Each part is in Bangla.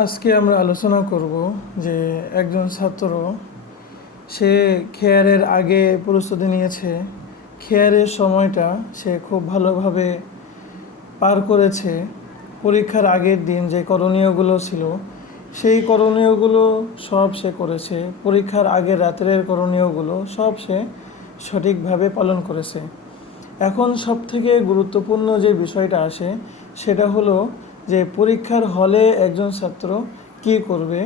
আজকে আমরা আলোচনা করব যে একজন ছাত্র সে খেয়ারের আগে প্রস্তুতি নিয়েছে, খেয়ারের সময়টা সে খুব ভালোভাবে পার করেছে। পরীক্ষার আগের দিন যে করণীয়গুলো ছিল সেই করণীয়গুলো সব সে করেছে, পরীক্ষার আগের রাতের করণীয়গুলো সব সে সঠিকভাবে পালন করেছে। এখন সবথেকে গুরুত্বপূর্ণ যে বিষয়টা আসে সেটা হলো যে পরীক্ষার হলে একজন ছাত্র কী করবে,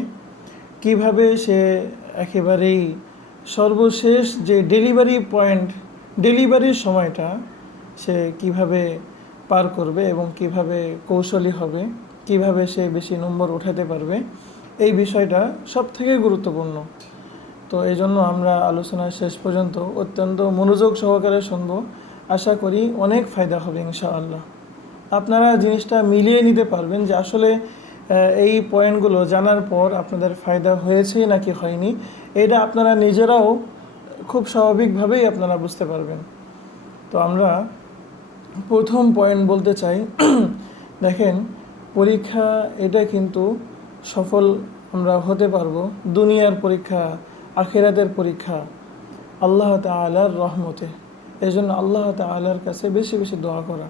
কিভাবে সে একেবারেই সর্বশেষ যে ডেলিভারির সময়টা সে কিভাবে পার করবে এবং কিভাবে কৌশলী হবে, কিভাবে সে বেশি নম্বর উঠাতে পারবে, এই বিষয়টা সবথেকে গুরুত্বপূর্ণ। তো এই জন্য আমরা আলোচনার শেষ পর্যন্ত অত্যন্ত মনোযোগ সহকারে শুনব। আশা করি অনেক ফায়দা হবে ইনশাআল্লাহ। আপনারা জিনিসটা মিলিয়ে নিতে পারবেন যে আসলে এই পয়েন্টগুলো জানার পর আপনাদের ফায়দা হয়েছে নাকি হয়নি, এটা আপনারা নিজেরাও খুব স্বাভাবিকভাবেই আপনারা বুঝতে পারবেন। তো আমরা প্রথম পয়েন্ট বলতে চাই, দেখেন পরীক্ষা এটা কিন্তু সফল আমরা হতে পারবো, দুনিয়ার পরীক্ষা, আখিরাতের পরীক্ষা আল্লাহ তাআলার রহমতে। এই জন্য আল্লাহ তাআলার কাছে বেশি বেশি দোয়া করা,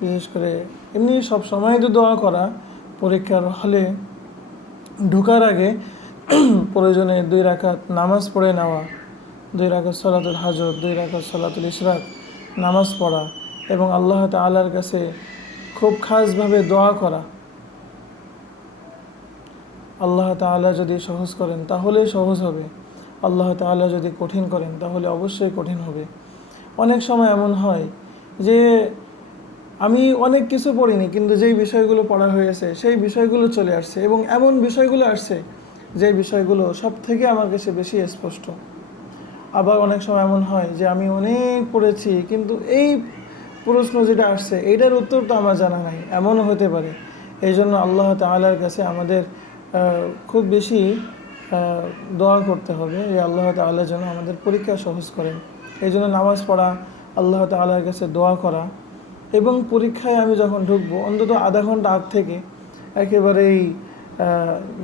বিশেষ করে এমনি সব সময় তো দোয়া করা, পরীক্ষার হলে ঢোকার আগে প্রয়োজনে 2 রাকাত নামাজ পড়ে নেওয়া, 2 রাকাত সলাতুল হাজত, 2 রাকাত সলাতুল ইশরাক নামাজ পড়া এবং আল্লাহ তাআলার কাছে খুব খাসভাবে দোয়া করা। আল্লাহ তাআলা যদি সহজ করেন তাহলেই সহজ হবে, আল্লাহ তাআলা যদি কঠিন করেন তাহলে অবশ্যই কঠিন হবে। অনেক সময় এমন হয় যে আমি অনেক কিছু পড়িনি, কিন্তু যেই বিষয়গুলো পড়া হয়েছে সেই বিষয়গুলো চলে আসছে এবং এমন বিষয়গুলো আসছে যে বিষয়গুলো সব থেকে আমার কাছে বেশি স্পষ্ট। আবার অনেক সময় এমন হয় যে আমি অনেক পড়েছি কিন্তু এই প্রশ্ন যেটা আসছে এইটার উত্তর তো আমার জানা নাই, এমনও হতে পারে। এই জন্য আল্লাহ তাআলার কাছে আমাদের খুব বেশি দোয়া করতে হবে যে আল্লাহ তাআলা যেন আমাদের পরীক্ষা সহজ করেন। এই জন্য নামাজ পড়া, আল্লাহ তাআলার কাছে দোয়া করা এবং পরীক্ষায় আমি যখন ঢুকবো অন্তত আধা ঘন্টা আগ থেকে একেবারেই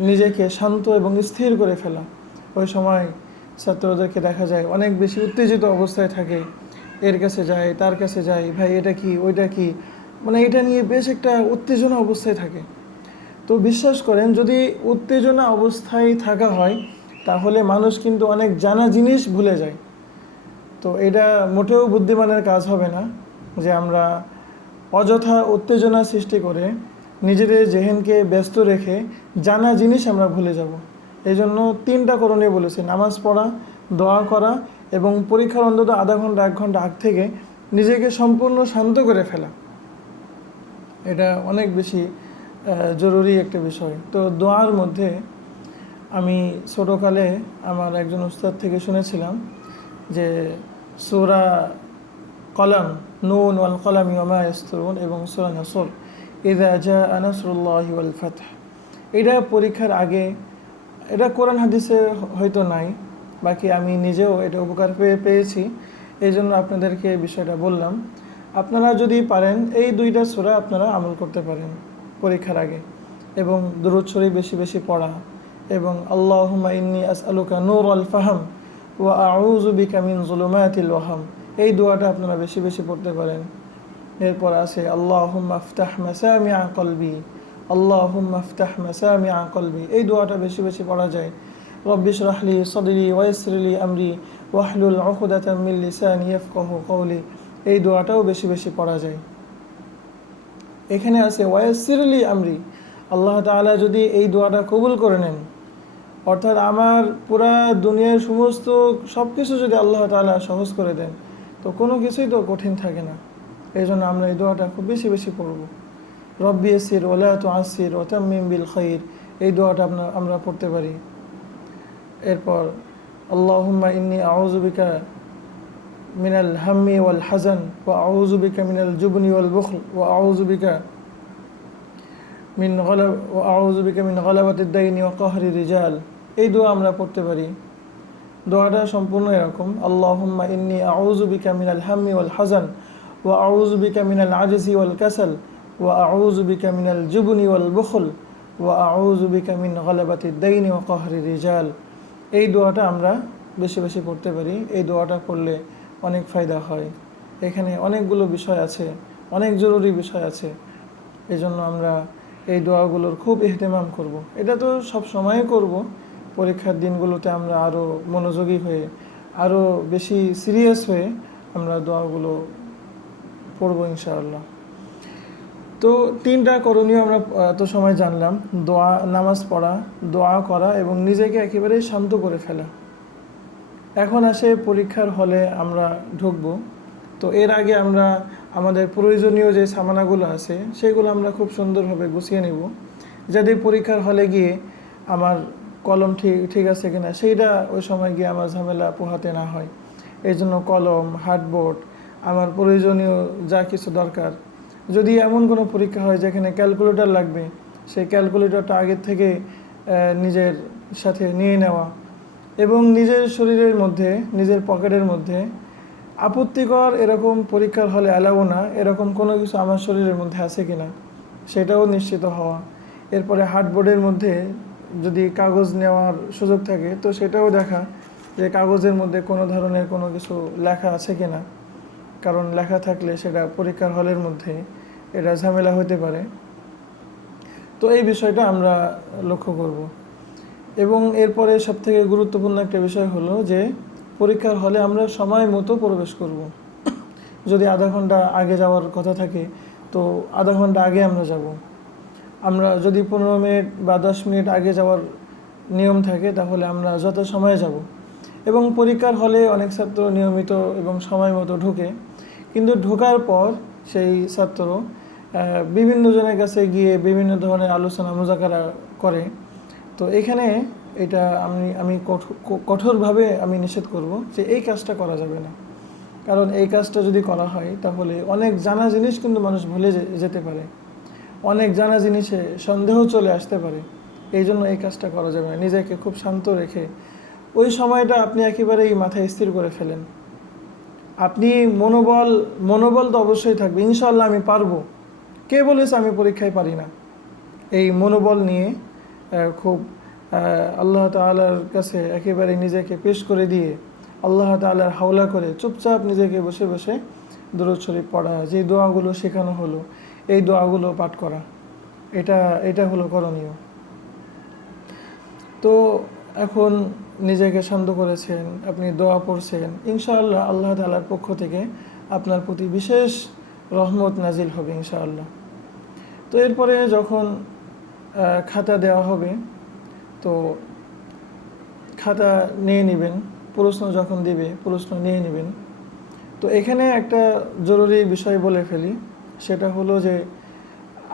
নিজেকে শান্ত এবং স্থির করে ফেলা। ওই সময় ছাত্রদেরকে দেখা যায় অনেক বেশি উত্তেজিত অবস্থায় থাকে, এর কাছে যায় তার কাছে যায়, ভাই এটা কি ওইটা কি, মানে এটা নিয়ে বেশ একটা উত্তেজনা অবস্থায় থাকে। তো বিশ্বাস করেন যদি উত্তেজনা অবস্থায় থাকা হয় তাহলে মানুষ কিন্তু অনেক জানা জিনিস ভুলে যায়। তো এটা মোটেও বুদ্ধিমানের কাজ হবে না যে আমরা অযথা উত্তেজনা সৃষ্টি করে নিজেদের জেহেনকে ব্যস্ত রেখে জানা জিনিস আমরা ভুলে যাব। এই জন্য 3টা করণীয় বলেছি, নামাজ পড়া, দোয়া করা এবং পরীক্ষার অন্তত আধা ঘন্টা 1 ঘন্টা আগ থেকে নিজেকে সম্পূর্ণ শান্ত করে ফেলা। এটা অনেক বেশি জরুরি একটা বিষয়। তো দোয়ার মধ্যে আমি ছোটোকালে আমার একজন উস্তাদ থেকে শুনেছিলাম যে সূরা কলম, নুন ওয়াল কলামি ওয়া মা ইয়াসতুরুন এবং সূরা নাসর, ইযা জাআ নাসরুল্লাহি ওয়াল ফাতহ, এটা পরীক্ষার আগে, এটা কোরআন হাদিসে হয়তো নাই, বাকি আমি নিজেও এটা উপকার পেয়েছি, এই জন্য আপনাদেরকে বিষয়টা বললাম। আপনারা যদি পারেন এই 2টা সূরা আপনারা আমল করতে পারেন পরীক্ষার আগে, এবং দুরূদ শরীফ বেশি বেশি পড়া এবং আল্লাহুম্মা ইন্নী আসআলুকা নূরাল ফাহম ওয়া আউযু বিকা মিন যুলুমাতিল ওয়াহাম, এই দোয়াটা আপনারা বেশি বেশি পড়তে পারেন। এরপর আছে আল্লাহুম্মা আফতাহ মাসামিআ কলবি, আল্লাহুম্মা আফতাহ মাসামিআ কলবি, এই দোয়াটা বেশি বেশি পড়া যায়। রব্বি ইশরাহ লি সাদরি ওয়া ইয়াসসির লি আমরি ওয়াহলুল উকদাতাম মিন লিসানি ইয়াফকাহু কওলি, এই দোয়াটাও বেশি বেশি পড়া যায়। এখানে আছে ওয়া ইয়াসসির লি আমরি, আল্লাহ তাআলা যদি এই দোয়াটা কবুল করে নেন, অর্থাৎ আমার পুরা দুনিয়ার সমস্ত সব কিছু যদি আল্লাহ তাআলা সহজ করে দেন তো কোনো কিছুই তো কঠিন থাকে না। এই জন্য আমরা এই দোয়াটা খুব বেশি বেশি পড়ব। রব্বি ইয়াসসির ওয়া লা তুআসসির ওয়া তাম্মিম বিল খাইর, এই দোয়াটা আমরা পড়তে পারি। এরপর আল্লাহুম্মা ইন্নী আউযু বিকা মিনাল হাম্মি ওয়াল হাজান ওয়া আউযু বিকা মিনাল জুবনি ওয়াল বুখল ওয়া আউযু বিকা মিন গালাবাতিদ দাইনি ওয়া কাহরি রিজাল, এই দোয়া আমরা পড়তে পারি। দোয়াটা সম্পূর্ণ এরকম, আল্লাহুম্মা ইন্নী আউযু বিকা মিনাল হাম্মি ওয়াল হাজান ওয়া আউযু বিকা মিনাল আজজি ওয়াল কাসাল ওয়া আউযু বিকা মিনাল জুবনি ওয়াল বুখল ওয়া আউযু বিকা মিন গালাবাতিদ দাইনি ওয়া কাহরির রিজাল। এই দোয়াটা আমরা বেশি বেশি পড়তে পারি। এই দোয়াটা পড়লে অনেক ফায়দা হয়। এখানে অনেকগুলো বিষয় আছে, অনেক জরুরি বিষয় আছে। এজন্য আমরা এই দোয়াগুলোর খুব ইহতেমাম করব। এটা তো সব সময় করব, পরীক্ষার দিনগুলোতে আমরা আরও মনোযোগী হয়ে, আরও বেশি সিরিয়াস হয়ে আমরা দোয়াগুলো পড়ব ইনশাআল্লাহ। তো তিনটা করণীয় আমরা এত সময় জানলাম: দোয়া, নামাজ পড়া, দোয়া করা এবং নিজেকে একেবারেই শান্ত করে ফেলা। এখন আসে পরীক্ষার হলে আমরা ঢুকবো। তো এর আগে আমরা আমাদের প্রয়োজনীয় যে সামানাগুলো আছে সেগুলো আমরা খুব সুন্দরভাবে গুছিয়ে নেব, যাতে পরীক্ষার হলে গিয়ে আমার কলম ঠিক আছে কিনা সেইটা ওই সময় গিয়ে আমার ঝামেলা পোহাতে না হয়। এই জন্য কলম, হার্ডবোর্ড, আমার প্রয়োজনীয় যা কিছু দরকার। যদি এমন কোনো পরীক্ষা হয় যেখানে ক্যালকুলেটর লাগবে, সেই ক্যালকুলেটরটা আগের থেকে নিজের সাথে নিয়ে নেওয়া, এবং নিজের শরীরের মধ্যে, নিজের পকেটের মধ্যে আপত্তিকর এরকম পরীক্ষার হলে অ্যালাউ না এরকম কোনো কিছু আমার শরীরের মধ্যে আছে কিনা সেটাও নিশ্চিত হওয়া। এরপরে হার্ডবোর্ডের মধ্যে যদি কাগজ নেওয়ার সুযোগ থাকে তো সেটাও দেখা যে কাগজের মধ্যে কোনো ধরনের কোনো কিছু লেখা আছে কিনা, কারণ লেখা থাকলে সেটা পরীক্ষার হলের মধ্যে এটা ঝামেলা হতে পারে। তো এই বিষয়টা আমরা লক্ষ্য করব। এবং এরপরে সবথেকে গুরুত্বপূর্ণ একটা বিষয় হলো যে পরীক্ষার হলে আমরা সময় মতো প্রবেশ করব। যদি আধা ঘন্টা আগে যাওয়ার কথা থাকে তো আধা ঘন্টা আগে আমরা যাব। আমরা যদি 15 মিনিট বা 10 মিনিট আগে যাওয়ার নিয়ম থাকে তাহলে আমরা যত সময়ে যাব। এবং পরীক্ষার হলে অনেক ছাত্র নিয়মিত এবং সময় মতো ঢোকে, কিন্তু ঢোকার পর সেই ছাত্র বিভিন্ন জনের কাছে গিয়ে বিভিন্ন ধরনের আলোচনা মুজাকারা করে। তো এখানে এটা আমি কঠোরভাবে আমি নিষেধ করব যে এই কাজটা করা যাবে না। কারণ এই কাজটা যদি করা হয় তাহলে অনেক জানা জিনিস কিন্তু মানুষ ভুলে যেতে পারে, অনেক জানা জিনিসে সন্দেহ চলে আসতে পারে। এই জন্য এই কাজটা করা যাবে না। নিজেকে খুব শান্ত রেখে ওই সময়টা আপনি একেবারেই মাথায় স্থির করে ফেলেন। আপনি মনোবল তো অবশ্যই থাকবে, ইনশাআল্লাহ আমি পারবো। কে বলেছে আমি পরীক্ষায় পারি না? এই মনোবল নিয়ে খুব আল্লাহ তাআলার কাছে একেবারে নিজেকে পেশ করে দিয়ে আল্লাহ তাআলার হাওলা করে চুপচাপ নিজেকে বসে বসে দুরূদ শরীফ পড়া, যে দোয়াগুলো শেখানো হলো এই দোয়াগুলো পাঠ করা, এটা হলো করণীয়। তো এখন নিজেকে শান্ত করেছেন, আপনি দোয়া পড়ছেন, ইনশাআল্লাহ আল্লাহ তাআলার পক্ষ থেকে আপনার প্রতি বিশেষ রহমত নাজিল হবে ইনশাআল্লাহ। তো এরপরে যখন খাতা দেওয়া হবে তো খাতা নিয়ে নেবেন, প্রশ্ন যখন দিবে প্রশ্ন নিয়ে নেবেন। তো এখানে একটা জরুরি বিষয় বলে ফেলি, সেটা হলো যে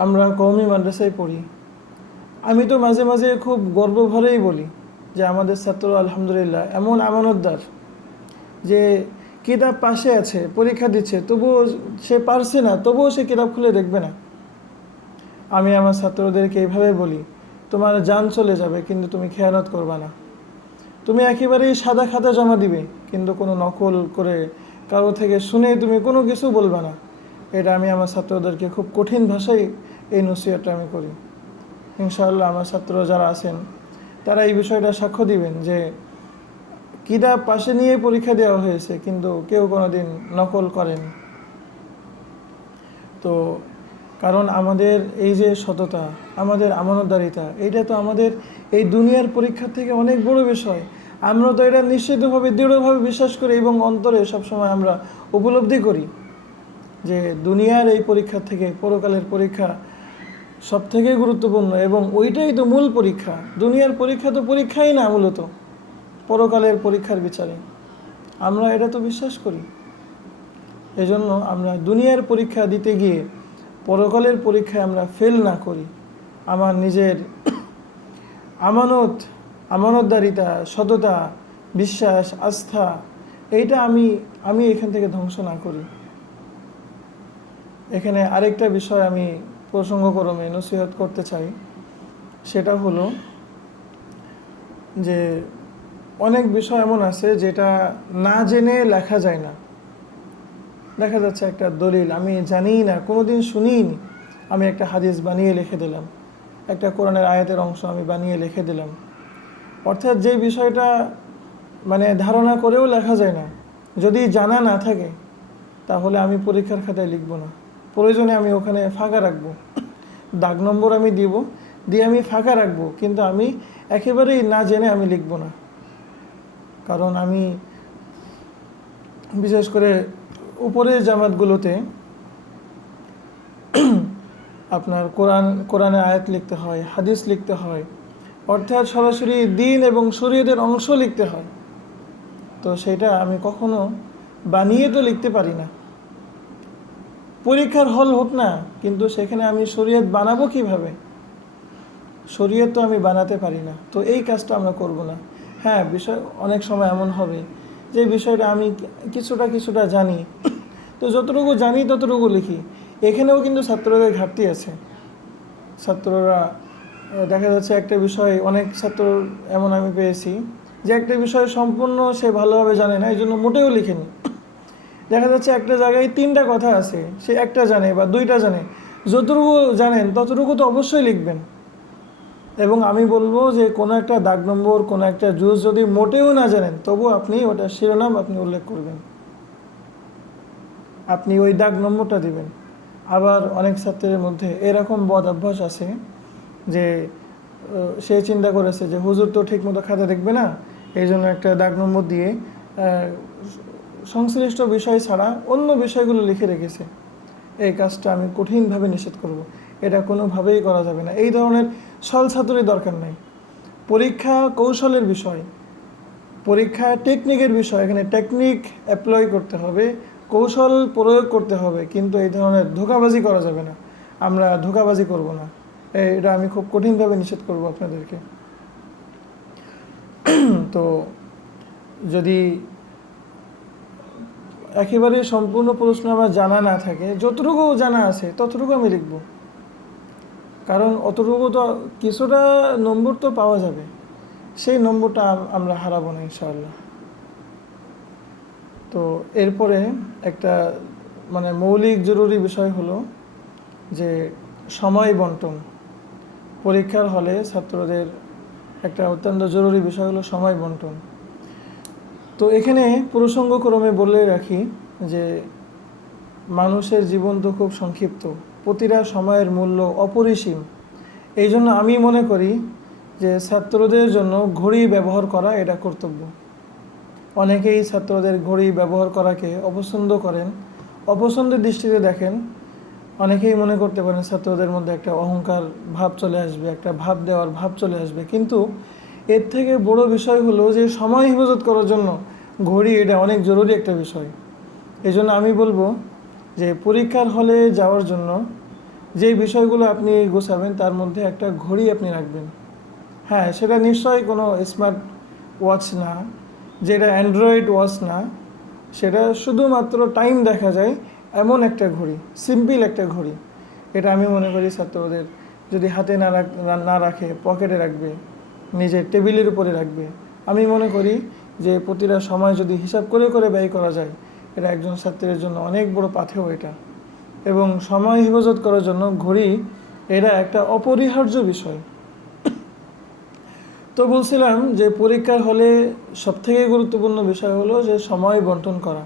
আমরা কওমি মাদ্রাসায় পড়ি। আমি তো মাঝে মাঝে খুব গর্ব ভরেই বলি যে আমাদের ছাত্র আলহামদুলিল্লাহ এমন আমানতদার যে কিতাব পাশে আছে, পরীক্ষা দিচ্ছে, তবুও সে পারছে না, তবুও সে কিতাব খুলে দেখবে না। আমি আমার ছাত্রদেরকে এইভাবে বলি, তোমার জান চলে যাবে কিন্তু তুমি খেয়ানত করবা না। তুমি একেবারেই সাদা খাতা জমা দিবে, কিন্তু কোনো নকল করে কারো থেকে শুনে তুমি কোনো কিছু বলবা না। এটা আমি আমার ছাত্রদেরকে খুব কঠিন ভাষায় এই নসিহতটা আমি করি। ইনশাআল্লাহ আমার ছাত্র যারা আছেন তারা এই বিষয়টা সাক্ষ্য দিবেন যে কিতাব পাশে নিয়ে পরীক্ষা দেওয়া হয়েছে কিন্তু কেউ কোনোদিন নকল করেন। তো কারণ আমাদের এই যে সততা, আমাদের আমানতদারিতা, এইটা তো আমাদের এই দুনিয়ার পরীক্ষার থেকে অনেক বড় বিষয়। আমরা তো এটা নিশ্চিতভাবে দৃঢ়ভাবে বিশ্বাস করি এবং অন্তরে সবসময় আমরা উপলব্ধি করি যে দুনিয়ার এই পরীক্ষার থেকে পরকালের পরীক্ষা সব থেকে গুরুত্বপূর্ণ, এবং ওইটাই তো মূল পরীক্ষা। দুনিয়ার পরীক্ষা তো পরীক্ষাই না, মূলত পরকালের পরীক্ষার বিচারে আমরা এটা তো বিশ্বাস করি। এজন্য আমরা দুনিয়ার পরীক্ষা দিতে গিয়ে পরকালের পরীক্ষায় আমরা ফেল না করি। আমার নিজের আমানতদারিতা, সততা, বিশ্বাস, আস্থা, এইটা আমি এখান থেকে ধ্বংস না করি। এখানে আরেকটা বিষয় আমি প্রসঙ্গক্রমে নসিহত করতে চাই, সেটা হলো যে অনেক বিষয় এমন আছে যেটা না জেনে লেখা যায় না। দেখা যাচ্ছে একটা দলিল আমি জানিই না, কোনোদিন শুনিনি, আমি একটা হাদিস বানিয়ে লিখে দিলাম। একটা কোরআনের আয়াতের অংশ আমি বানিয়ে লিখে দিলাম। অর্থাৎ যে বিষয়টা মানে ধারণা করেও লেখা যায় না, যদি জানা না থাকে তাহলে আমি পরীক্ষার খাতায় লিখব না। প্রয়োজনে আমি ওখানে ফাঁকা রাখবো, দাগ নম্বর আমি দিয়ে আমি ফাঁকা রাখবো, কিন্তু আমি একেবারেই না জেনে আমি লিখব না। কারণ আমি বিশেষ করে উপরের জামাতগুলোতে আপনার কোরআনের আয়াত লিখতে হয়, হাদিস লিখতে হয়, অর্থাৎ সরাসরি দ্বীন এবং শরীয়তের অংশ লিখতে হয়। তো সেটা আমি কখনো বানিয়ে তো লিখতে পারি না। পরীক্ষার হল হোক না, কিন্তু সেখানে আমি শরীয়ত বানাবো কিভাবে? শরীয়ত তো আমি বানাতে পারি না। তো এই কাজটা আমরা করব না। হ্যাঁ, বিষয় অনেক সময় এমন হবে যে বিষয়টা আমি কিছুটা জানি, তো যতটুকু জানি ততটুকু লিখি। এখানেও কিন্তু ছাত্রদের ঘাটতি আছে। ছাত্ররা দেখা যাচ্ছে একটা বিষয়, অনেক ছাত্র এমন আমি পেয়েছি যে একটা বিষয় সম্পূর্ণ সে ভালোভাবে জানে না, এই জন্য মোটেও লিখেনি। দেখা যাচ্ছে একটা জায়গায় 3টা কথা আছে, সে একটা জানে বা 2টা জানে। যতটুকু জানেন ততটুকু তো অবশ্যই লিখবেন। এবং আমি বলবো যে কোনো একটা দাগ নম্বর, কোনো একটা জুজ যদি মোটেও না জানেন, তবু আপনি ওটা শিরোনাম আপনি উল্লেখ করবেন, আপনি ওই দাগ নম্বরটা দিবেন। আবার অনেক ছাত্রের মধ্যে এরকম বদ অভ্যাস আছে যে সে চিন্তা করেছে যে হুজুর তো ঠিকমতো খাতা দেখবে না, এই জন্য একটা দাগ নম্বর দিয়ে সংশ্লিষ্ট বিষয় ছাড়া অন্য বিষয়গুলো লিখে রেখেছে। এই কাজটা আমি কঠিনভাবে নিষেধ করব। এটা কোনোভাবেই করা যাবে না। এই ধরনের ছলছাতুরি দরকার নেই। পরীক্ষা কৌশলের বিষয়, পরীক্ষা টেকনিকের বিষয়। এখানে টেকনিক অ্যাপ্লাই করতে হবে, কৌশল প্রয়োগ করতে হবে, কিন্তু এই ধরনের ধোঁকাবাজি করা যাবে না। আমরা ধোঁকাবাজি করব না, এটা আমি খুব কঠিনভাবে নিষেধ করব আপনাদেরকে। তো যদি একেবারে সম্পূর্ণ প্রশ্ন আমার জানা না থাকে, যতটুকু জানা আছে ততটুকু আমি লিখব। কারণ অতটুকু তো কিছুটা নম্বর তো পাওয়া যাবে, সেই নম্বরটা আমরা হারাবো না ইনশাআল্লাহ। তো এরপরে একটা মানে মৌলিক জরুরি বিষয় হলো যে সময় বন্টন। পরীক্ষার হলে ছাত্রদের একটা অত্যন্ত জরুরি বিষয় হলো সময় বন্টন। তো এখানে প্রসঙ্গক্রমে বলে রাখি যে মানুষের জীবন তো খুব সংক্ষিপ্ত, প্রতিটা সময়ের মূল্য অপরিসীম। এই জন্য আমি মনে করি যে ছাত্রদের জন্য ঘড়ি ব্যবহার করা এটা কর্তব্য। অনেকেই ছাত্রদের ঘড়ি ব্যবহার করাকে অপছন্দ করেন, অপছন্দের দৃষ্টিতে দেখেন। অনেকেই মনে করতে পারেন ছাত্রদের মধ্যে একটা অহংকার ভাব চলে আসবে, একটা ভাব দেওয়ার ভাব চলে আসবে। কিন্তু এর থেকে বড় বিষয় হলো যে সময় হেফাজত করার জন্য ঘড়ি এটা অনেক জরুরি একটা বিষয়। এই জন্য আমি বলবো যে পরীক্ষার হলে যাওয়ার জন্য যে বিষয়গুলো আপনি গোছাবেন তার মধ্যে একটা ঘড়ি আপনি রাখবেন। হ্যাঁ, সেটা নিশ্চয়ই কোনো স্মার্ট ওয়াচ না, যেটা অ্যান্ড্রয়েড ওয়াচ না, সেটা শুধুমাত্র টাইম দেখা যায় এমন একটা ঘড়ি, সিম্পল একটা ঘড়ি। এটা আমি মনে করি ছাত্রদের যদি হাতে না রাখে, পকেটে রাখবে, নিজের টেবিলের উপরে রাখবে। আমি মনে করি যে প্রতিটা সময় যদি হিসাব করে করে ব্যয় করা যায়, এটা একজন ছাত্রের জন্য অনেক বড় পাথেয় এটা। এবং সময় হেফাজত করার জন্য ঘড়ি এটা একটা অপরিহার্য বিষয়। তো বলছিলাম যে পরীক্ষার হলে সবথেকে গুরুত্বপূর্ণ বিষয় হলো যে সময় বন্টন করা।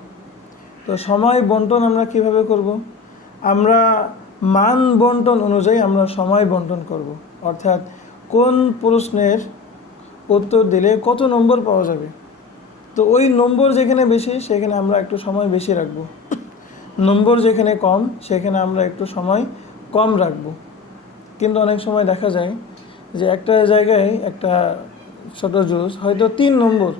তো সময় বন্টন আমরা কিভাবে করব? আমরা মান বন্টন অনুযায়ী আমরা সময় বন্টন করব। অর্থাৎ কোন প্রশ্নের উত্তর দিলে কত নম্বর পাওয়া যাবে। তো ওই নম্বর যেখানে বেশি সেখানে আমরা একটু সময় বেশি রাখব, নম্বর যেখানে কম সেখানে আমরা একটু সময় কম রাখব। কিন্তু অনেক সময় দেখা যায় যে একটা জায়গায় একটা ছোট জুস হয়তো 3 নম্বর,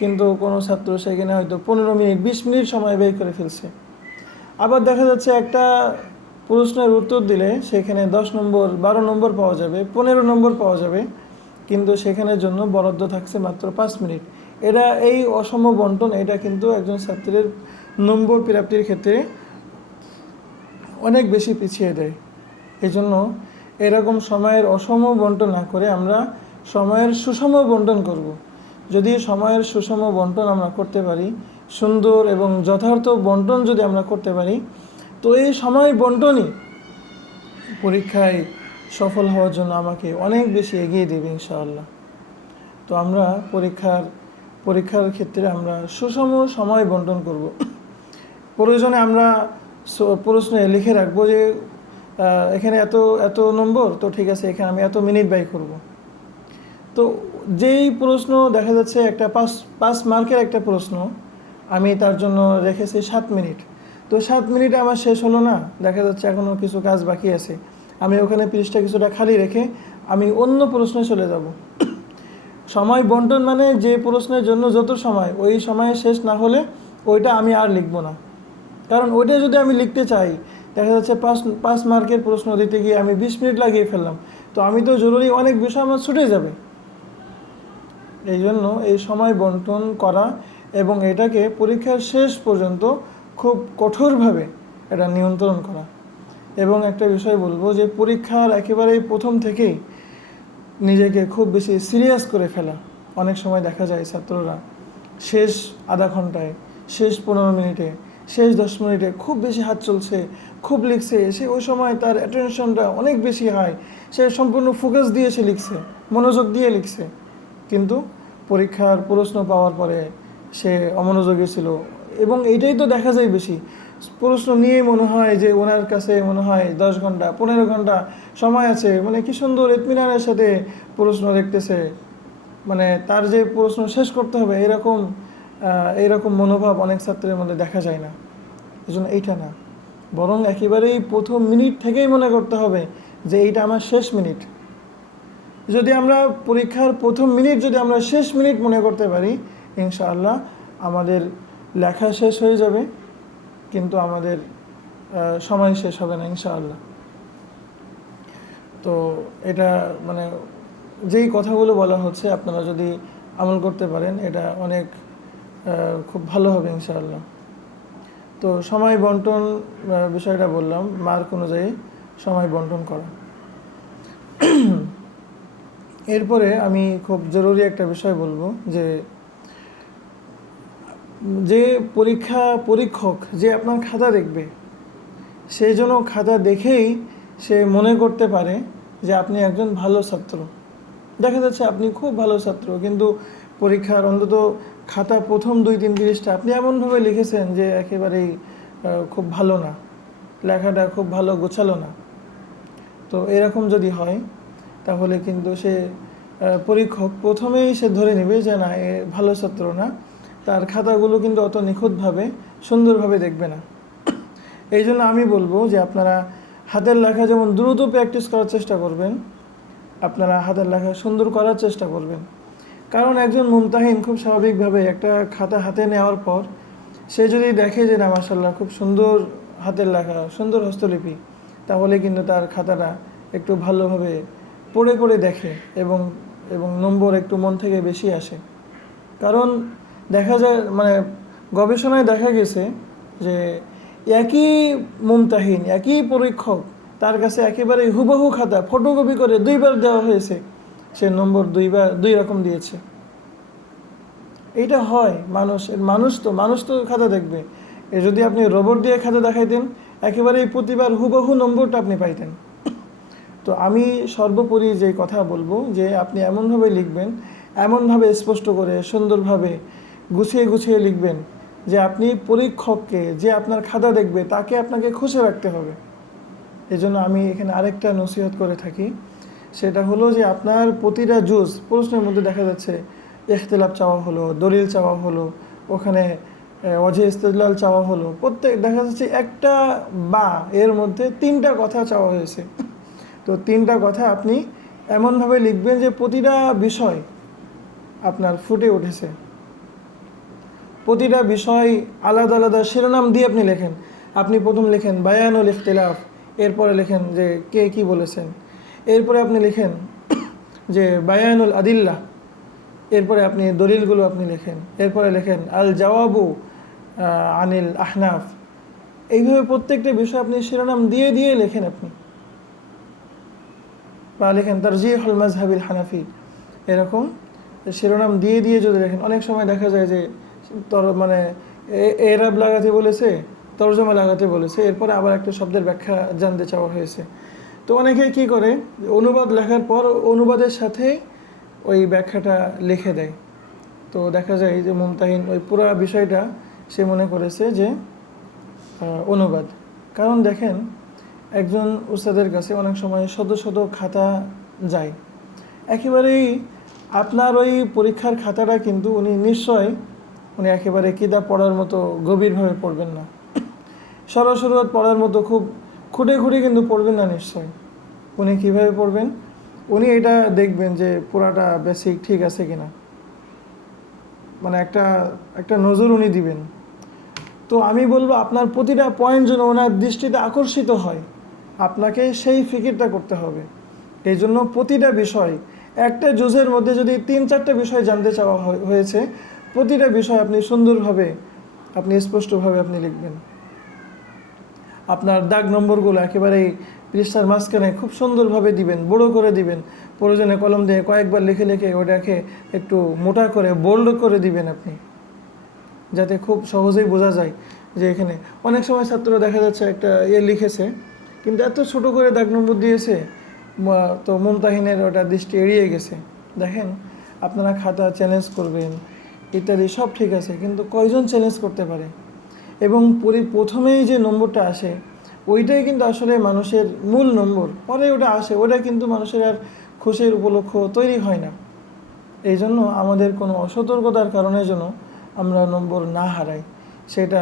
কিন্তু কোনো ছাত্র সেখানে হয়তো 15 মিনিট 20 মিনিট সময় ব্যয় করে ফেলছে। আবার দেখা যাচ্ছে একটা প্রশ্নের উত্তর দিলে সেখানে 10 নম্বর 12 নম্বর পাওয়া যাবে, 15 নম্বর পাওয়া যাবে, কিন্তু সেখানের জন্য বরাদ্দ থাকছে মাত্র 5 মিনিট। এই অসম বন্টন এটা কিন্তু একজন ছাত্রের নম্বর প্রাপ্তির ক্ষেত্রে অনেক বেশি পিছিয়ে দেয়। এজন্য এরকম সময়ের অসম বন্টন না করে আমরা সময়ের সুষম বন্টন করব। যদি সময়ের সুষম বন্টন আমরা করতে পারি, সুন্দর এবং যথার্থ বন্টন যদি আমরা করতে পারি, তো এই সময় বন্টনই পরীক্ষায় সফল হওয়ার জন্য আমাকে অনেক বেশি এগিয়ে দেবে ইনশাআল্লাহ। তো আমরা পরীক্ষার ক্ষেত্রে আমরা সুষম সময় বন্টন করব। প্রয়োজনে আমরা প্রশ্নে লিখে রাখবো যে এখানে এত এত নম্বর, তো ঠিক আছে এখানে আমি এত মিনিট ব্যয় করব। তো যেই প্রশ্ন দেখা যাচ্ছে একটা 5 মার্কের একটা প্রশ্ন, আমি তার জন্য রেখেছি 7 মিনিট, তো 7 মিনিটে আমার শেষ হলো না, দেখা যাচ্ছে এখনও কিছু কাজ বাকি আছে, আমি ওখানে পৃষ্ঠা কিছুটা খালি রেখে আমি অন্য প্রশ্নে চলে যাব। সময় বন্টন মানে যে প্রশ্নের জন্য যত সময়, ওই সময়ে শেষ না হলে ওইটা আমি আর লিখব না। কারণ ওইটা যদি আমি লিখতে চাই, দেখা যাচ্ছে 5 মার্কের প্রশ্ন দিতে গিয়ে আমি 20 মিনিট লাগিয়ে ফেললাম, তো আমি তো জরুরি অনেক বিষয় আমার ছুটে যাবে। এই জন্য এই সময় বন্টন করা এবং এটাকে পরীক্ষার শেষ পর্যন্ত খুব কঠোরভাবে এটা নিয়ন্ত্রণ করা। এবং একটা বিষয় বলবো যে পরীক্ষার একেবারেই প্রথম থেকেই নিজেকে খুব বেশি সিরিয়াস করে ফেলা। অনেক সময় দেখা যায় ছাত্ররা শেষ আধা ঘন্টায়, শেষ 15 মিনিটে, শেষ 10 মিনিটে খুব বেশি হাত চলছে, খুব লিখছে, সে ওই সময় তার অ্যাটেনশনটা অনেক বেশি হয়, সে সম্পূর্ণ ফোকাস দিয়ে সে লিখছে, মনোযোগ দিয়ে লিখছে, কিন্তু পরীক্ষার প্রশ্ন পাওয়ার পরে সে অমনোযোগী ছিল। এবং এইটাই তো দেখা যায় বেশি, প্রশ্ন নিয়ে মনে হয় যে ওনার কাছে মনে হয় 10 ঘন্টা 15 ঘন্টা সময় আছে, মানে কি সুন্দর ইতমিনানের সাথে প্রশ্ন দেখতেছে, মানে তার যে প্রশ্ন শেষ করতে হবে এইরকম মনোভাব অনেক ছাত্রের মধ্যে দেখা যায় না। এই জন্য এইটা না, বরং একেবারেই প্রথম মিনিট থেকেই মনে করতে হবে যে এইটা আমার শেষ মিনিট। যদি আমরা পরীক্ষার প্রথম মিনিট যদি আমরা শেষ মিনিট মনে করতে পারি, ইনশাআল্লাহ আমাদের লেখা শেষ হয়ে যাবে, কিন্তু আমাদের সময় শেষ হবে না ইনশাআল্লাহ। তো এটা মানে যেই কথাগুলো বলা হচ্ছে আপনারা যদি আমল করতে পারেন, এটা অনেক খুব ভালো হবে ইনশাআল্লাহ। তো সময় বন্টন বিষয়টা বললাম, মার্ক অনুযায়ী সময় বন্টন করা। এরপরে আমি খুব জরুরি একটা বিষয় বলবো যে পরীক্ষক যে আপনার খাতা দেখবে, সে যেন খাতা দেখেই সে মনে করতে পারে যে আপনি একজন ভালো ছাত্র। দেখা যাচ্ছে আপনি খুব ভালো ছাত্র, কিন্তু পরীক্ষার অন্তত খাতা প্রথম 2-3 পৃষ্ঠা আপনি এমনভাবে লিখেছেন যে একেবারেই খুব ভালো না, লেখাটা খুব ভালো গোছালো না। তো এরকম যদি হয় তাহলে কিন্তু সে পরীক্ষক প্রথমেই সে ধরে নেবে যে না, এ ভালো ছাত্র না, তার খাতাগুলো কিন্তু অত নিখুঁতভাবে সুন্দরভাবে দেখবে না। এই জন্য আমি বলবো যে আপনারা হাতের লেখা যেমন দ্রুত প্র্যাকটিস করার চেষ্টা করবেন, আপনারা হাতের লেখা সুন্দর করার চেষ্টা করবেন। কারণ একজন মুমতাহিন খুব স্বাভাবিকভাবে একটা খাতা হাতে নেওয়ার পর সে যদি দেখে যে না মাশাআল্লাহ খুব সুন্দর হাতের লেখা, সুন্দর হস্তলিপি, তাহলে কিন্তু তার খাতাটা একটু ভালোভাবে পড়ে দেখে এবং নম্বর একটু মন থেকে বেশি আসে। কারণ দেখা যায়, মানে গবেষণায় দেখা গেছে যে একই মুমতাহিন, একই পরীক্ষক, তার কাছে একেবারে হুবহু খাতা ফটোকপি করে 2বার দেওয়া হয়েছে, সে নম্বর 2 রকম দিয়েছে। এইটা হয়, মানুষ তো খাতা দেখবে। যদি আপনি রোবট দিয়ে খাতা দেখাইতেন, একেবারেই প্রতিবার হুবহু নম্বরটা আপনি পাইতেন। তো আমি সর্বোপরি যে কথা বলবো যে আপনি এমনভাবে লিখবেন, এমনভাবে স্পষ্ট করে সুন্দরভাবে গুছিয়ে লিখবেন যে আপনি পরীক্ষককে, যে আপনার খাতা দেখবে, তাকে আপনাকে খুশি রাখতে হবে। এজন্য আমি এখানে আরেকটা নসিহত করে থাকি, সেটা হলো যে আপনার প্রতিটা জুজ প্রশ্নের মধ্যে দেখা যাচ্ছে ইখতিলাফ চাওয়া হলো, দলিল চাওয়া হলো, ওখানে ওয়াজে ইস্তেদলাল চাওয়া হলো, প্রত্যেক দেখা যাচ্ছে একটা বা এর মধ্যে 3টা কথা চাওয়া হয়েছে। তো 3টা কথা আপনি এমনভাবে লিখবেন যে প্রতিটা বিষয় আপনার ফুটে উঠেছে, প্রতিটা বিষয় আলাদা আলাদা শিরোনাম দিয়ে আপনি লেখেন। আপনি প্রথম লেখেন বায়ানুল ইখতিলাফ, এরপরে লেখেন যে কে কি বলেছেন, এরপরে আপনি লেখেন যে বায়ানুল আদিল্লা, এরপরে আপনি দলিলগুলো আপনি লেখেন, এরপরে লেখেন আল জাওয়াবু আনিল আহনাফ। এইভাবে প্রত্যেকটা বিষয় আপনি শিরোনাম দিয়ে লেখেন আপনি, বা লেখেন তারজিহুল মাযহাবিল হানাফি, এরকম শিরোনাম দিয়ে যদি লেখেন। অনেক সময় দেখা যায় যে মানে এরাব লাগাতে বলেছে, তরজমা লাগাতে বলেছে, এরপরে আবার একটা শব্দের ব্যাখ্যা জানতে চাওয়া হয়েছে। তো অনেকেই কী করে, অনুবাদ লেখার পর অনুবাদের সাথে ওই ব্যাখ্যাটা লিখে দেয়। তো দেখা যায় যে মুমতাহিন ওই পুরো বিষয়টা সে মনে করেছে যে অনুবাদ। কারণ দেখেন, একজন উস্তাদের কাছে অনেক সময় শত শত খাতা যায়, একেবারেই আপনার ওই পরীক্ষার খাতাটা কিন্তু উনি একেবারে কিতাব পড়ার মতো গভীরভাবে পড়বেন না, সরাসরি পড়ার মতো খুব খুঁটে খুঁটে কিন্তু পড়বেন না নিশ্চয়। উনি কীভাবে পড়বেন, উনি এটা দেখবেন যে পুরাটা বেসিক ঠিক আছে কিনা, মানে একটা নজর উনি দিবেন। তো আমি বলবো আপনার প্রতিটা পয়েন্ট যেন ওনার দৃষ্টিতে আকর্ষিত হয়, আপনাকে সেই ফিকিরটা করতে হবে। এই জন্য প্রতিটা বিষয়, একটা জুজের মধ্যে যদি 3-4টা বিষয় জানতে চাওয়া হয়েছে, প্রতিটা বিষয় আপনি সুন্দরভাবে, আপনি স্পষ্টভাবে আপনি লিখবেন। আপনার দাগ নম্বরগুলো একেবারেই পৃষ্ঠার মাঝখানে খুব সুন্দরভাবে দিবেন, বড় করে দিবেন, প্রয়োজনে কলম দিয়ে কয়েকবার লিখে লিখে ওটাকে একটু মোটা করে বোল্ড করে দিবেন আপনি, যাতে খুব সহজেই বোঝা যায় যে এখানে। অনেক সময় ছাত্ররা দেখা যাচ্ছে একটা লিখেছে, কিন্তু এত ছোট করে দাগ নম্বর দিয়েছে, তো মুমতাহিনের ওটা দৃষ্টি এড়িয়ে গেছে। দেখেন, আপনারা খাতা চ্যালেঞ্জ করবেন ইত্যাদি সব ঠিক আছে, কিন্তু কয়জন চ্যালেঞ্জ করতে পারে? এবং প্রথমেই যে নম্বরটা আসে ওইটাই কিন্তু আসলে মানুষের মূল নম্বর, পরে ওটা আসে, ওটা কিন্তু মানুষের আর খুশির উপলক্ষ তৈরি হয় না। এই জন্য আমাদের কোনো অসতর্কতার কারণে যেন আমরা নম্বর না হারাই। সেটা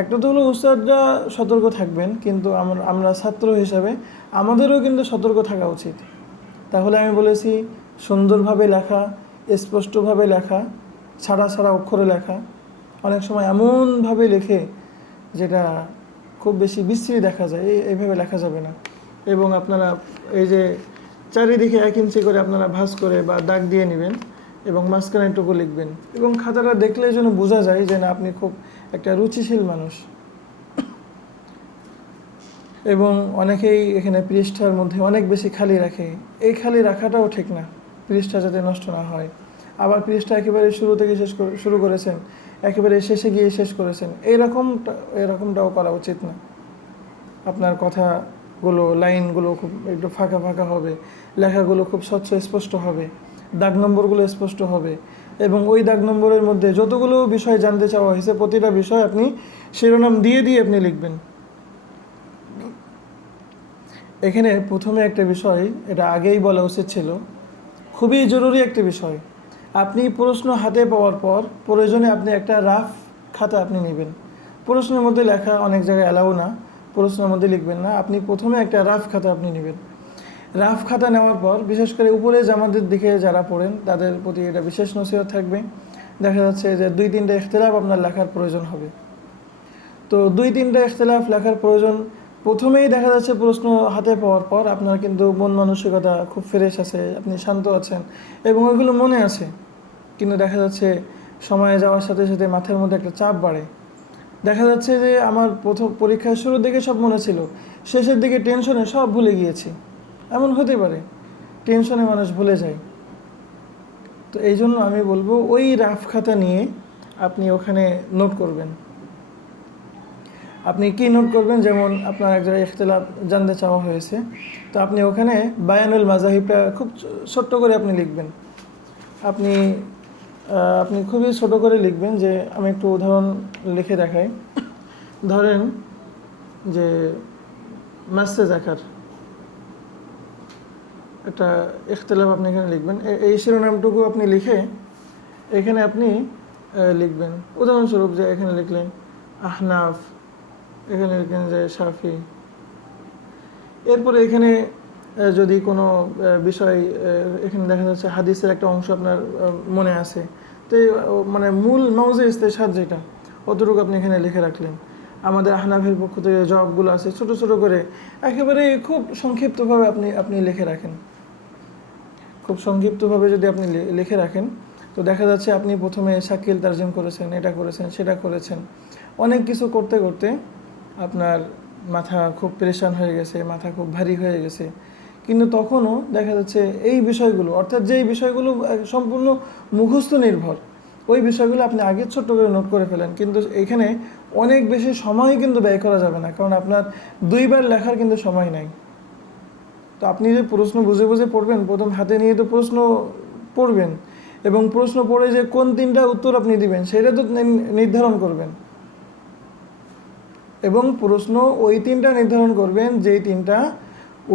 একটা তো হলো উস্তাদরা সতর্ক থাকবেন, কিন্তু আমরা ছাত্র হিসাবে আমাদেরও কিন্তু সতর্ক থাকা উচিত। তাহলে আমি বলেছি, সুন্দরভাবে লেখা, স্পষ্টভাবে লেখা, ছাড়া ছাড়া অক্ষরে লেখা। অনেক সময় এমনভাবে লেখে যেটা খুব বেশি বিশ্রী দেখা যায়, এইভাবে লেখা যাবে না। এবং আপনারা এই যে চারিদিকে 1 ইঞ্চি করে আপনারা ভাঁজ করে বা দাগ দিয়ে নেবেন এবং মাঝখানে টুকু লিখবেন, এবং খাতাটা দেখলে যেন বোঝা যায় যে না, আপনি খুব একটা রুচিশীল মানুষ। এবং অনেকেই এখানে পৃষ্ঠার মধ্যে অনেক বেশি খালি রাখে, এই খালি রাখাটাও ঠিক না, পৃষ্ঠা যাতে নষ্ট না হয়। আবার পৃষ্ঠা একেবারে শুরু থেকে শুরু করেছেন, একেবারে শেষে গিয়ে শেষ করেছেন, এরকমটাও করা উচিত না। আপনার কথাগুলো, লাইনগুলো খুব একটু ফাঁকা ফাঁকা হবে, লেখাগুলো খুব স্বচ্ছ স্পষ্ট হবে, দাগ নম্বরগুলো স্পষ্ট হবে, এবং ওই দাগ নম্বরের মধ্যে যতগুলো বিষয় জানতে চাওয়া হয়েছে প্রতিটা বিষয় আপনি শিরোনাম দিয়ে দিয়ে আপনি লিখবেন। এখানে প্রথমে একটা বিষয়, এটা আগেই বলা উচিত ছিল, খুবই জরুরি একটা বিষয়। আপনি প্রশ্ন হাতে পাওয়ার পর প্রয়োজনে আপনি একটা রাফ খাতা আপনি নেবেন। প্রশ্নের মধ্যে লেখা অনেক জায়গায় অ্যালাউ না, প্রশ্নের মধ্যে লিখবেন না, আপনি প্রথমে একটা রাফ খাতা আপনি নেবেন। রাফ খাতা নেওয়ার পর বিশেষ করে উপরে জামাতের দিকে যারা পড়েন তাদের প্রতি এটা বিশেষ নসিহত থাকবে। দেখা যাচ্ছে যে 2-3টা ইখতিলাফ আপনার লেখার প্রয়োজন হবে। তো 2-3টা ইখতিলাফ লেখার প্রয়োজন প্রথমেই দেখা যাচ্ছে প্রশ্ন হাতে পাওয়ার পর আপনার কিন্তু মন মানসিকতা খুব ফ্রেশ আছে, আপনি শান্ত আছেন এবং ওইগুলো মনে আছে। কিন্তু দেখা যাচ্ছে সময়ে যাওয়ার সাথে সাথে মাথার মধ্যে একটা চাপ বাড়ে। দেখা যাচ্ছে যে আমার প্রথম পরীক্ষার শুরুর দিকে সব মনে ছিল, শেষের দিকে টেনশনে সব ভুলে গিয়েছি। এমন হতে পারে, টেনশনে মানুষ ভুলে যায়। তো এই জন্য আমি বলবো ওই রাফ খাতা নিয়ে আপনি ওখানে নোট করবেন। আপনি কি নোট করবেন, যেমন আপনার এক জায়গায় ইখতিলাফ জানতে চাওয়া হয়েছে, তো আপনি ওখানে বায়ানুল মাযাহিবটা খুব ছোট্ট করে আপনি লিখবেন। আপনি খুবই ছোট করে লিখবেন। যে আমি একটু উদাহরণ লিখে দেখাই। ধরেন যে মাসে জাকার একটা ইখতিলাফ আপনি এখানে লিখবেন, এই শিরোনামটুকু আপনি লিখে এখানে আপনি লিখবেন। উদাহরণস্বরূপ যে এখানে লিখলেন আহনাফ, এখানে লিখলেন যে শাফি। এরপরে এখানে যদি কোনো বিষয়, এখানে দেখা যাচ্ছে হাদিসের একটা অংশ আপনার মনে আছে, তো মানে মূল মাউজে ইস্তেশহাদ যেটা, অতটুকু আপনি এখানে লিখে রাখলেন। আমাদের আহনাফের পক্ষ থেকে জবাবগুলো আছে ছোট ছোট করে একেবারে খুব সংক্ষিপ্তভাবে আপনি লিখে রাখেন। খুব সংক্ষিপ্তভাবে যদি আপনি লিখে রাখেন, তো দেখা যাচ্ছে আপনি প্রথমে শাকিল তারজিম করেছেন, এটা করেছেন, সেটা করেছেন, অনেক কিছু করতে করতে আপনার মাথা খুব পেরেশান হয়ে গেছে, মাথা খুব ভারী হয়ে গেছে। কিন্তু তখনও দেখা যাচ্ছে এই বিষয়গুলো, অর্থাৎ যেই বিষয়গুলো সম্পূর্ণ মুখস্থ নির্ভর, ওই বিষয়গুলো আপনি আগে ছোট্ট করে নোট করে ফেলেন। কিন্তু এখানে অনেক বেশি সময় কিন্তু ব্যয় করা যাবে না, কারণ আপনার 2বার লেখার কিন্তু সময় নাই। তো আপনি যে প্রশ্ন বুঝে বুঝে পড়বেন, প্রথম হাতে নিয়ে তো প্রশ্ন পড়বেন, এবং প্রশ্ন পড়ে যে কোন 3টা উত্তর আপনি দিবেন সেটা তো নির্ধারণ করবেন, এবং প্রশ্ন ওই 3টা নির্ধারণ করবেন যেই 3টা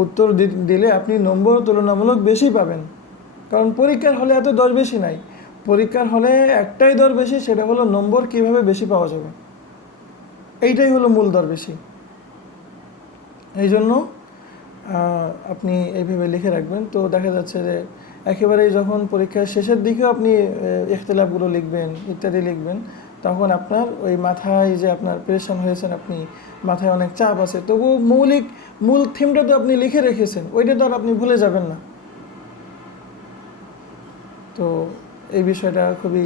উত্তর দিলে আপনি নম্বর তুলনামূলক বেশি পাবেন। কারণ পরীক্ষার হলে এত দর বেশি নাই, পরীক্ষার হলে একটাই দর বেশি, সেটা হলো নম্বর কিভাবে বেশি পাওয়া যাবে, এইটাই হলো মূল দর বেশি। এই জন্য আপনি এইভাবে লিখে রাখবেন। তো দেখা যাচ্ছে যে একেবারেই যখন পরীক্ষার শেষের দিকেও আপনি ইখতিলাফগুলো লিখবেন, ইত্যাদি লিখবেন, তখন আপনার ওই মাথায় যে আপনার প্রেশান হয়েছেন, আপনি মাথায় অনেক চাপ আছে, তবু মূল থিমটা তো আপনি লিখে রেখেছেন, ওইটা তো আর আপনি ভুলে যাবেন না। তো এই বিষয়টা খুবই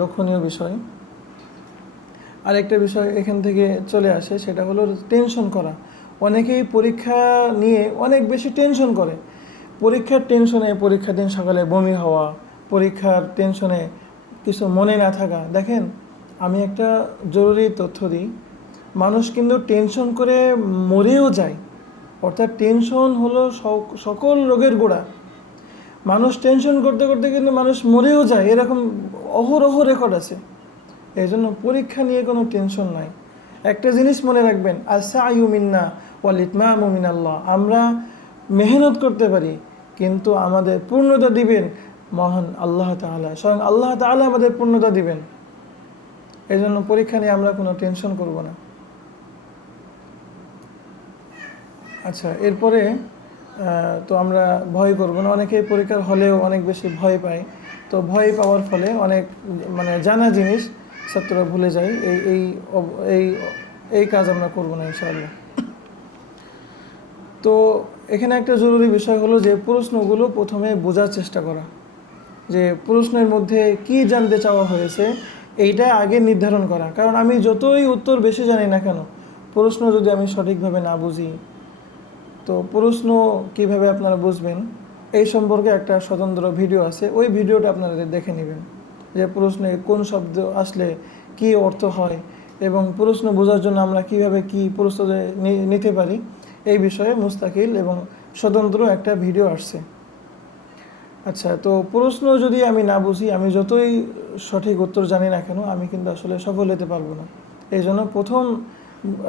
লক্ষণীয় বিষয়। আরেকটা বিষয় এখান থেকে চলে আসে, সেটা হলো টেনশন করা। অনেকেই পরীক্ষা নিয়ে অনেক বেশি টেনশন করে। পরীক্ষার টেনশনে পরীক্ষার দিন সকালে বমি হওয়া, পরীক্ষার টেনশনে কিছু মনে না থাকা। দেখেন, আমি একটা জরুরি তথ্য দিই, মানুষ কিন্তু টেনশন করে মরেও যায়। অর্থাৎ টেনশন হলো সকল রোগের গোড়া। মানুষ টেনশন করতে করতে কিন্তু মানুষ মরেও যায়, এরকম অহরহ রেকর্ড আছে। এই জন্য পরীক্ষা নিয়ে কোনো টেনশন নাই। একটা জিনিস মনে রাখবেন, আস-সা'য়ু মিন্না ওয়াল ইতমামু মিনাল্লাহ। আমরা মেহনত করতে পারি, কিন্তু আমাদের পূর্ণতা দিবেন মহান আল্লাহ তাআলা। স্বয়ং আল্লাহ তাআলা আমাদের পূর্ণতা দিবেন। এই জন্য পরীক্ষা নিয়ে আমরা কোনো টেনশন করব না। আচ্ছা, এরপরে তো আমরা ভয় করব না। অনেকেই পরীক্ষার হলেও অনেক বেশি ভয় পায়। তো ভয় পাওয়ার ফলে অনেক জানা জিনিস ছাত্ররা ভুলে যায়। এই এই এই এই কাজ আমরা করব না ইনশাআল্লাহ। তো এখানে একটা জরুরি বিষয় হলো যে প্রশ্নগুলো প্রথমে বোঝার চেষ্টা করা, যে প্রশ্নের মধ্যে কি জানতে চাওয়া হয়েছে এইটা আগে নির্ধারণ করা। কারণ আমি যতই উত্তর বেশি জানি না কেন, প্রশ্ন যদি আমি সঠিকভাবে না বুঝি, তো প্রশ্ন কিভাবে আপনারা বুঝবেন এই সম্পর্কে একটা স্বতন্ত্র ভিডিও আছে, ওই ভিডিওটা আপনারা দেখে নেবেন, যে প্রশ্নে কোন শব্দ আসলে কি অর্থ হয়, এবং প্রশ্ন বোঝার জন্য আমরা কিভাবে কি প্রস্তুতি নিতে পারি, এই বিষয়ে মুস্তাকিল এবং স্বতন্ত্র একটা ভিডিও আসছে। আচ্ছা, তো প্রশ্ন যদি আমি না বুঝি, আমি যতই সঠিক উত্তর জানি না কেন, আমি কিন্তু আসলে সফল হতে পারবো না। এই জন্য প্রথম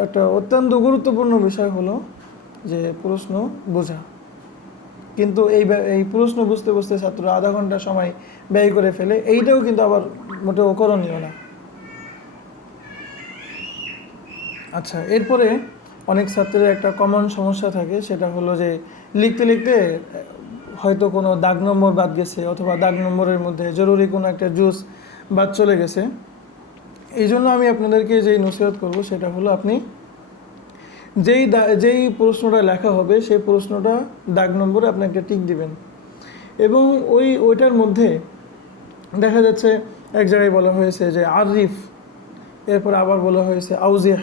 একটা অত্যন্ত গুরুত্বপূর্ণ বিষয় হলো যে প্রশ্ন বোঝা। কিন্তু এই প্রশ্ন বুঝতে বুঝতে ছাত্র আধা ঘন্টা সময় ব্যয় করে ফেলে, এইটাও কিন্তু আবার মোটেও করণীয় না। আচ্ছা, এরপরে অনেক ছাত্রের একটা কমন সমস্যা থাকে, সেটা হলো যে লিখতে লিখতে হয়তো কোনো দাগ নম্বর বাদ গেছে, অথবা দাগ নম্বরের মধ্যে জরুরি কোনো একটা জুস বাদ চলে গেছে। এই জন্য আমি আপনাদেরকে যেই নসিহত করব সেটা হলো, আপনি যেই প্রশ্নটা লেখা হবে সেই প্রশ্নটা দাগ নম্বরে আপনি একটা টিক দিবেন, এবং ওইটার মধ্যে দেখা যাচ্ছে এক জায়গায় বলা হয়েছে যে আরিফ, এরপর আবার বলা হয়েছে আউজিহ,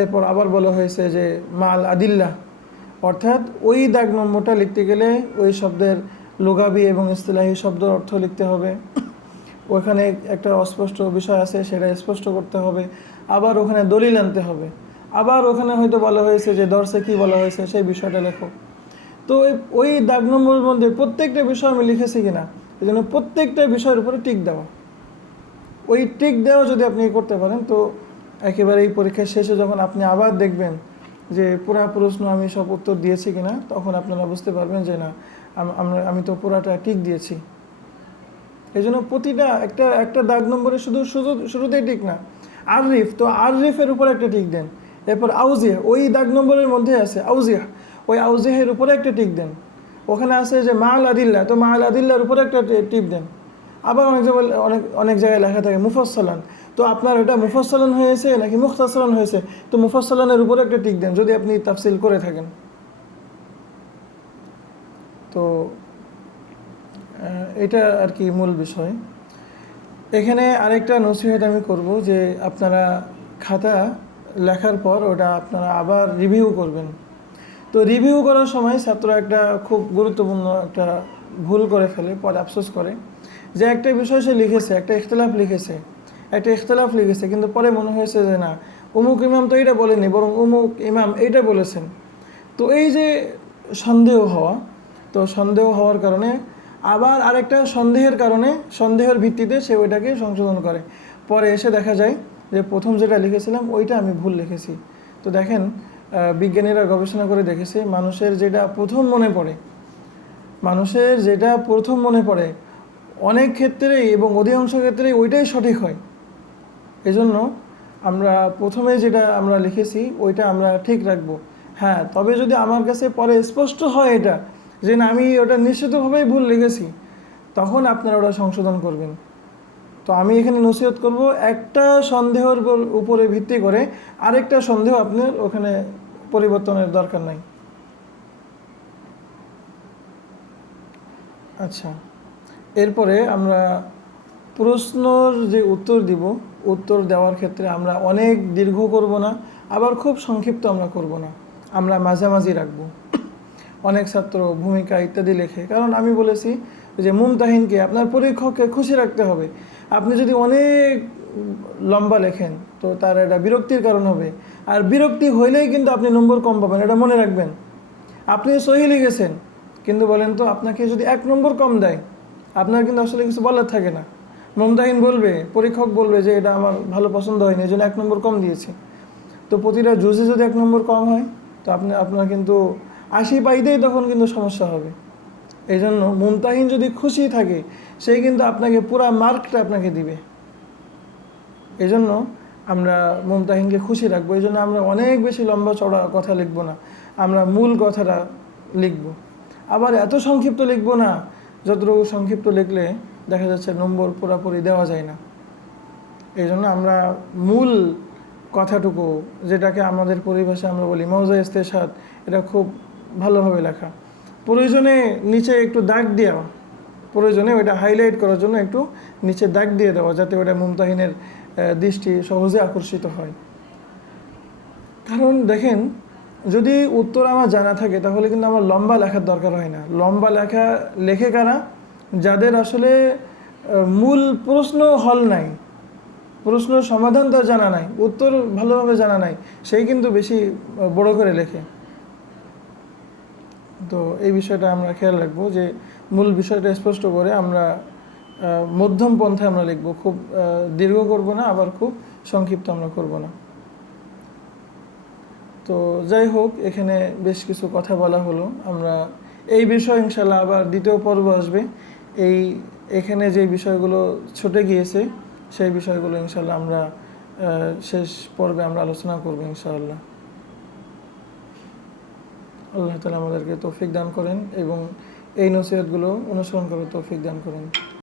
এরপর আবার বলা হয়েছে যে মাল আদিল্লা। অর্থাৎ ওই দাগ নম্বরটা লিখতে গেলে ওই শব্দের লুগাবি এবং ইসতিলাহি শব্দের অর্থ লিখতে হবে, ওখানে একটা অস্পষ্ট বিষয় আছে সেটা স্পষ্ট করতে হবে, আবার ওখানে দলিল আনতে হবে, আবার ওখানে হয়তো বলা হয়েছে যে দর্শে কী বলা হয়েছে সেই বিষয়টা লেখো। তো ওই দাগ নম্বরের মধ্যে প্রত্যেকটা বিষয় আমি লিখেছি কিনা, এই জন্য প্রত্যেকটা বিষয়ের উপরে টিক দেওয়া। ওই টিক দেওয়া যদি আপনি করতে পারেন, তো একেবারে এই পরীক্ষার শেষে যখন আপনি আবার দেখবেন যে পুরা প্রশ্ন আমি সব উত্তর দিয়েছি কিনা, তখন আপনারা বুঝতে পারবেন যে না, আমি তো পুরাটা টিক দিয়েছি। এই জন্য প্রতিটা একটা দাগ নম্বরে শুরুতেই টিক না, আরিফ, তো আরিফের উপরে একটা টিক দেন। এরপর আউজিয়া, ওই দাগ নম্বরের মধ্যে আছে আউজিয়া, ওই আউজিহের উপরে একটা টিক দেন। ওখানে আছে যে মাল আদিল্লা, তো মাল আদিল্লার উপরে একটা টিপ দেন। আবার অনেক জায়গায় লেখা থাকে মুফাসসালান, তো আপনার এটা মুফাসসালান হয়েছে নাকি মুখতাসারান হয়েছে, তো মুফাসসালানের উপরে একটা টিক দেন যদি আপনি তাফসিল করে থাকেন। তো এটা আর কি মূল বিষয়। এখানে আরেকটা নসিহত আমি করব, যে আপনারা খাতা লেখার পর ওটা আপনারা আবার রিভিউ করবেন। তো রিভিউ করার সময় ছাত্ররা একটা খুব গুরুত্বপূর্ণ একটা ভুল করে ফেলে, পরে আফসোস করে, যে একটা বিষয় সে লিখেছে, একটা ইখতিলাফ লিখেছে, কিন্তু পরে মনে হয়েছে যে না, অমুক ইমাম তো এইটা বলেনি, বরং অমুক ইমাম এইটা বলেছেন। তো এই যে সন্দেহ হওয়া। তো সন্দেহ হওয়ার কারণে আবার আরেকটা সন্দেহের কারণে, সন্দেহের ভিত্তিতে সে ওইটাকে সংশোধন করে। পরে এসে দেখা যায় যে প্রথম যেটা লিখেছিলাম ওইটা আমি ভুল লিখেছি। তো দেখেন, বিজ্ঞানীরা গবেষণা করে দেখেছে মানুষের যেটা প্রথম মনে পড়ে অনেক ক্ষেত্রেই এবং অধিকাংশ ক্ষেত্রেই ওইটাই সঠিক হয়। এজন্য আমরা প্রথমে যেটা আমরা লিখেছি ওইটা আমরা ঠিক রাখবো। হ্যাঁ, তবে যদি আমার কাছে পরে স্পষ্ট হয় এটা যে না, আমি ওটা নিশ্চিতভাবেই ভুল লিখেছি, তখন আপনারা ওটা সংশোধন করবেন। তো আমি এখানে নসিহত করব, একটা সন্দেহের উপরে ভিত্তি করে আরেকটা সন্দেহ আপনার ওখানে পরিবর্তনের দরকার নাই। আচ্ছা, এরপরে আমরা প্রশ্নর যে উত্তর দিব, উত্তর দেওয়ার ক্ষেত্রে আমরা অনেক দীর্ঘ করব না, আবার খুব সংক্ষিপ্ত আমরা করব না, আমরা মাঝামাঝি রাখব। অনেক ছাত্র ভূমিকা ইত্যাদি লেখে, কারণ আমি বলেছি যে মুমতাহিনকে, আপনার পরীক্ষককে খুশি রাখতে হবে। আপনি যদি অনেক লম্বা লেখেন তো তার এটা বিরক্তির কারণ হবে, আর বিরক্তি হইলেই কিন্তু আপনি নম্বর কম পাবেন, এটা মনে রাখবেন। আপনি সহি লিখেছেন, কিন্তু বলেন তো আপনাকে যদি 1 নম্বর কম দেয়, আপনার কিন্তু আসলে কিছু বলার থাকে না। মুমতাহিন বলবে, পরীক্ষক বলবে যে এটা আমার ভালো পছন্দ হয়নি, এই জন্য 1 নম্বর কম দিয়েছি। তো প্রতিটা জুজে যদি 1 নম্বর কম হয়, তো আপনার কিন্তু 80 পাইতেই তখন কিন্তু সমস্যা হবে। এই জন্য মুমতাহিন যদি খুশি থাকে, সেই কিন্তু আপনাকে পুরা মার্কটা আপনাকে দিবে। এই জন্য আমরা মুমতাহিনকে খুশি রাখবো। এই জন্য আমরা অনেক বেশি লম্বা চড়া কথা লিখবো না, আমরা মূল কথাটা লিখব। আবার এত সংক্ষিপ্ত লিখবো না, যতটুকু সংক্ষিপ্ত লিখলে দেখা যাচ্ছে নম্বর পুরাপুরি দেওয়া যায় না। এই জন্য আমরা মূল কথাটুকু, যেটাকে আমাদের পরিভাষায় আমরা বলি মৌজা ইস্তেশাদ, এটা খুব ভালোভাবে লেখা। প্রয়োজনে নিচে একটু দাগ দেওয়া, প্রয়োজনে ওইটা হাইলাইট করার জন্য একটু নিচে দাগ দিয়ে দেওয়া, যাতে ওটা মুমতাহিনের দৃষ্টি সহজে আকর্ষিত হয়। কারণ দেখেন, যদি উত্তর আমার জানা থাকে তাহলে কিন্তু আমার লম্বা লেখার দরকার হয় না। লম্বা লেখে কারা? যাদের আসলে মূল প্রশ্ন হল নাই, প্রশ্ন সমাধান তার জানা নাই, উত্তর ভালোভাবে জানা নাই, সেই কিন্তু বেশি বড় করে লেখে। তো এই বিষয়টা আমরা খেয়াল রাখবো যে মূল বিষয়টা স্পষ্ট করে আমরা মধ্যম পন্থায় আমরা লিখবো, খুব দীর্ঘ করব না, আবার খুব সংক্ষিপ্ত আমরা করব না। তো যাই হোক, এখানে বেশ কিছু কথা বলা হলো। আমরা এই বিষয় ইনশাল্লাহ আবার দ্বিতীয় পর্ব আসবে। এখানে যে বিষয়গুলো ছুটে গিয়েছে সেই বিষয়গুলো ইনশাল্লাহ আমরা শেষ পর্বে আমরা আলোচনা করব ইনশাআল্লাহ। আল্লাহ তাআলা আমাদেরকে তৌফিক দান করেন এবং এই নসিহতগুলো অনুসরণ করার তৌফিক দান করেন।